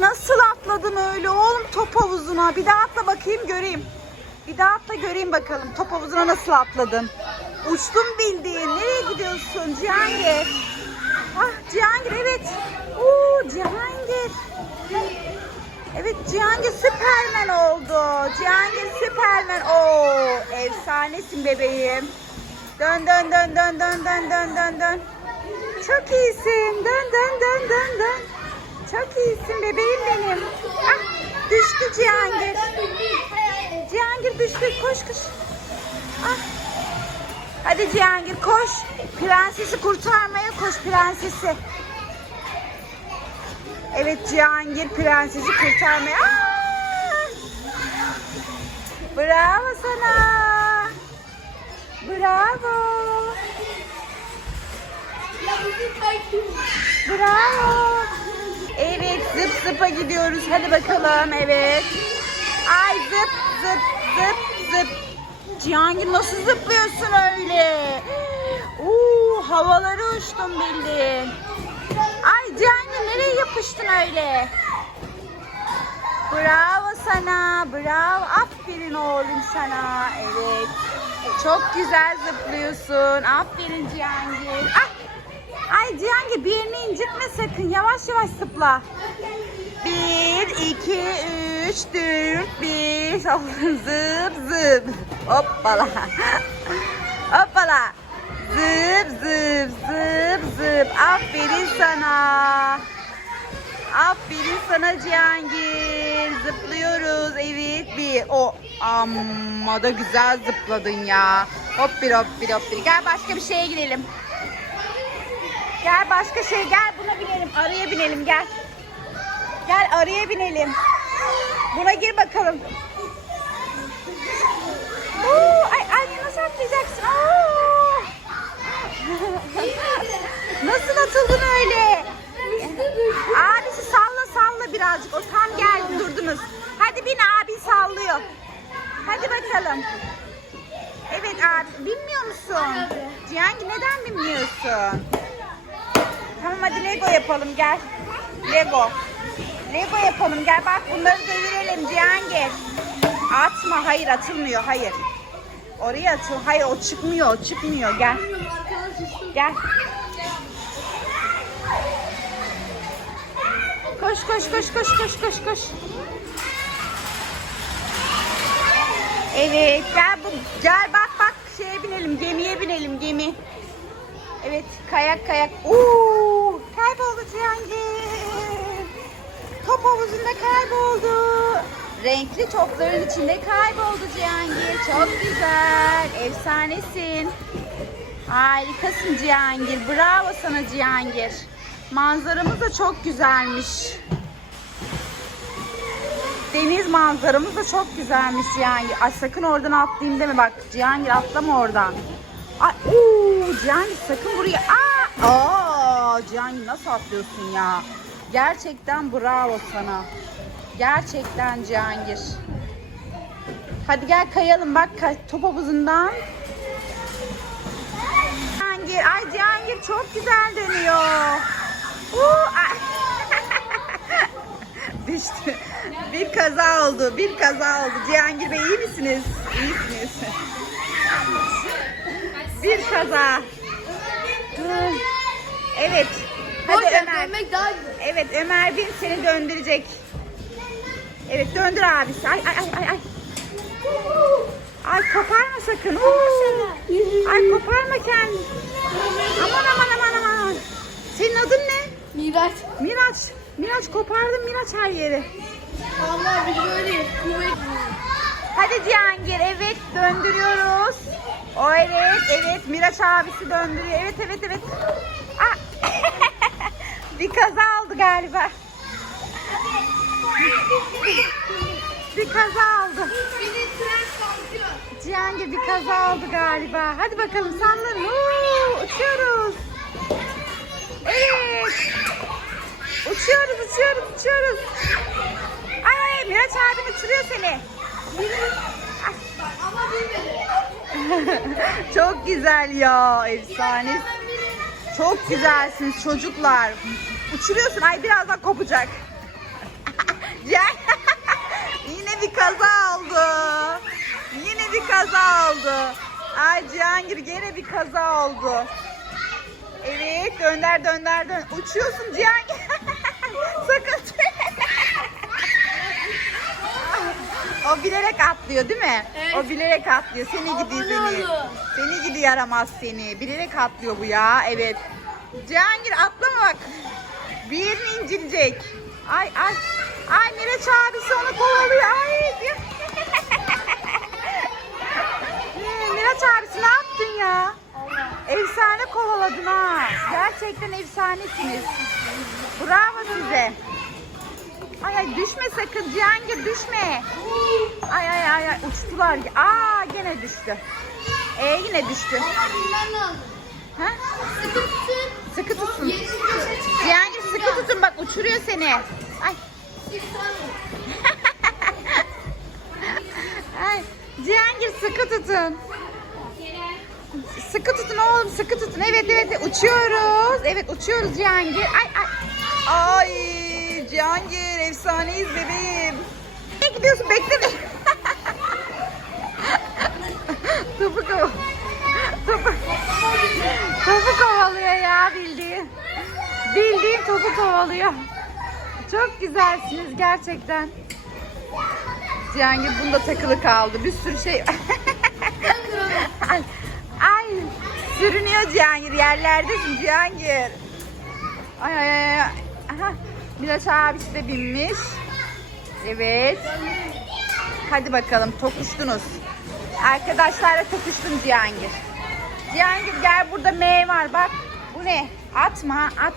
Nasıl atladın öyle oğlum top havuzuna? Bir daha atla bakayım göreyim. Bir daha atla göreyim bakalım top havuzuna nasıl atladın? Uçtun bildiğin. Nereye gidiyorsun Cihangir? Ah Cihangir evet. Oo Cihangir. Evet Cihangir Süpermen oldu. Cihangir Süpermen. Oo efsanesin bebeğim. Dön dön dön dön dön dön dön dön dön. Çok iyisin. Dön dön dön dön dön. Çok iyisin bebeğim benim. Ah düştü Cihangir. Cihangir düştü. Koş koş. Ah. Hadi Cihangir koş. Prensesi kurtarmaya koş prensesi. Evet Cihangir prensesi kurtarmaya. Aa! Bravo sana. Bravo. Bravo. Zıpa gidiyoruz. Hadi bakalım evet. Ay zıp zıp zıp zıp. Cihangir nasıl zıplıyorsun öyle? Uuu havaları uçtun bildin. Ay Cihangir nereye yapıştın öyle? Bravo sana. Bravo. Aferin oğlum sana. Evet. Çok güzel zıplıyorsun. Aferin Cihangir. Ah. Ay Cihangir bir yerini incitme sakın. Yavaş yavaş zıpla. Bir, iki, üç, dört, bir. Zıp zıp. Hoppala. Hoppala. Zıp zıp zıp zıp. Aferin sana. Aferin sana Cihangir. Zıplıyoruz. Evet bir. O amma da güzel zıpladın ya. Hop bir hop bir hop bir. Gel başka bir şeye gidelim. Gel başka şey gel buna binelim. Araya binelim gel. Gel araya binelim. Buna gir bakalım. Oo, ay ay nasıl atlayacaksın? Nasıl atıldın öyle? Abisi salla salla birazcık. O tam geldi durdunuz. Hadi bin abi sallıyor. Hadi bakalım. Evet abi bilmiyor musun? Cihangir neden bilmiyorsun? Tamam hadi Lego yapalım gel. Lego. Lego yapalım gel bak bunları devirelim Cihangir. Atma hayır atılmıyor hayır. Oraya atıl. Hayır o çıkmıyor o çıkmıyor gel. Gel. Koş koş koş koş koş koş koş. Evet gel bu gel bak bak şeye binelim gemiye binelim gemi. Evet kayak kayak. Oo kayboldu Cihangir. Top havuzunda kayboldu. Renkli topların içinde kayboldu Cihangir. Çok güzel. Efsanesin. Harikasın Cihangir. Bravo sana Cihangir. Manzaramız da çok güzelmiş. Deniz manzaramız da çok güzelmiş Cihangir. Ay sakın oradan atlayayım deme bak. Cihangir atlama oradan. Ay ooo Cihangir sakın buraya. Aa, aa Cihangir nasıl atlıyorsun ya? Gerçekten bravo sana. Gerçekten Cihangir. Hadi gel kayalım bak top havuzundan. Cihangir, ay Cihangir çok güzel dönüyor. Ay. Düştü. Bir kaza oldu, bir kaza oldu. Cihangir Bey iyi misiniz? İyisiniz. Bir kaza. Dur. Evet. Hadi Ömer. daha güzel. Evet Ömer bin seni döndürecek. Evet döndür abisi. Ay ay ay ay ay. Ay koparma sakın. Oo. Ay koparma kendini. Aman aman aman aman. Senin adın ne? Miraç. Miraç. Miraç kopardın Miraç her yeri. Vallahi biz böyle kuvvet. Hadi Cihangir evet döndürüyoruz. O evet evet Miraç abisi döndürüyor. Evet evet evet. Bir kaza oldu galiba. bir kaza oldu. Cihangir bir kaza oldu galiba. Hadi bakalım sallanın. Oo, uçuyoruz. Evet. Uçuyoruz uçuyoruz uçuyoruz. Ay Miraç abin uçuruyor seni. Çok güzel ya efsane. Çok güzelsiniz çocuklar. Uçuruyorsun. Ay birazdan kopacak. Yine bir kaza oldu. Yine bir kaza oldu. Ay Cihangir gene bir kaza oldu. Evet dönder dönder dön. Uçuyorsun Cihangir. o bilerek atlıyor değil mi? Evet. O bilerek atlıyor. Seni gidi seni. olun. Seni gidi yaramaz seni. Bilerek atlıyor bu ya. Evet. Cihangir atlama bak. Bir yerini incilecek. Ay ay. Ay Miraç abisi onu kovalıyor. Ay. Ee, Miraç abisi ne yaptın ya? Efsane kovaladın ha. Gerçekten efsanesiniz. Bravo size. Ay düşme sakın Cihangir düşme. Ay ay ay ay uçtular. Aa gene düştü. E yine düştü. Ha? Sıkı tutun. Sıkı tutun. Cihangir sıkı tutun bak uçuruyor seni. Ay. Ay. Cihangir sıkı tutun. Sıkı tutun oğlum sıkı tutun. Evet evet uçuyoruz. Evet uçuyoruz Cihangir. Ay ay. Ay Cihangir efsaneyiz bebeğim. Nereye gidiyorsun bekle beni. Topu kov. Topu. Topu kovalıyor ya bildiğin. Bildiğin topu kovalıyor. Çok güzelsiniz gerçekten. Cihangir bunda takılı kaldı. Bir sürü şey. ay, ay sürünüyor Cihangir. Yerlerdesin Cihangir. Ay ay. ay. Aha, Miraç abisi de binmiş. Evet. Hadi bakalım tokuştunuz. Arkadaşlarla tokuştun Cihangir. Cihangir gel burada M var bak. Bu ne? At mı? At.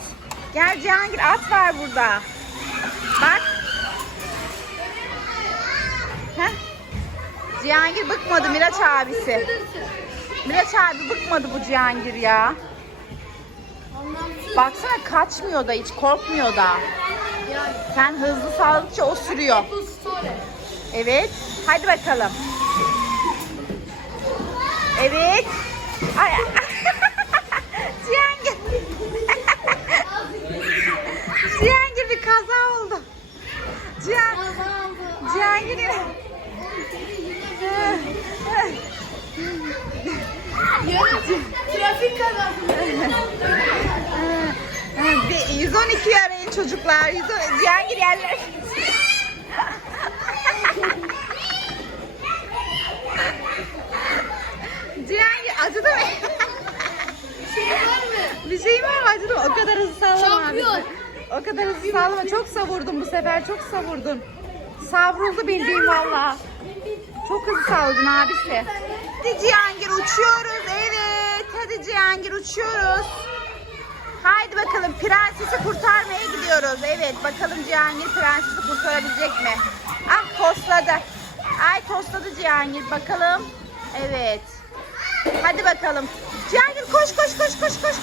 Gel Cihangir at var burada. Bak. Heh. Cihangir bıkmadı Miraç abisi. Miraç abi bıkmadı bu Cihangir ya. Baksana kaçmıyor da hiç korkmuyor da. Sen hızlı saldıkça o sürüyor. Evet. Hadi bakalım. Evet. Ay. Cihangir. Cihangir bir kaza oldu. Cihan, Cihangir yine- Yarın trafik kazası. Bir 112 arayın çocuklar. 112 Cihangir yerler. Cihangir acıdı mı? Şey var mı? Bir şey var mı acıdı mı? O kadar hızlı sallama abi. Şampiyon. O kadar hızlı sallama. Çok savurdun bu sefer. Çok savurdun. Savruldu bildiğin valla. Çok hızlı savurdun abisi. Hadi Cihangir uçuyoruz. Cihangir uçuyoruz. Haydi bakalım prensesi kurtarmaya gidiyoruz. Evet bakalım Cihangir prensesi kurtarabilecek mi? Ah tosladı. Ay tosladı Cihangir bakalım. Evet. Hadi bakalım. Cihangir koş koş koş koş koş.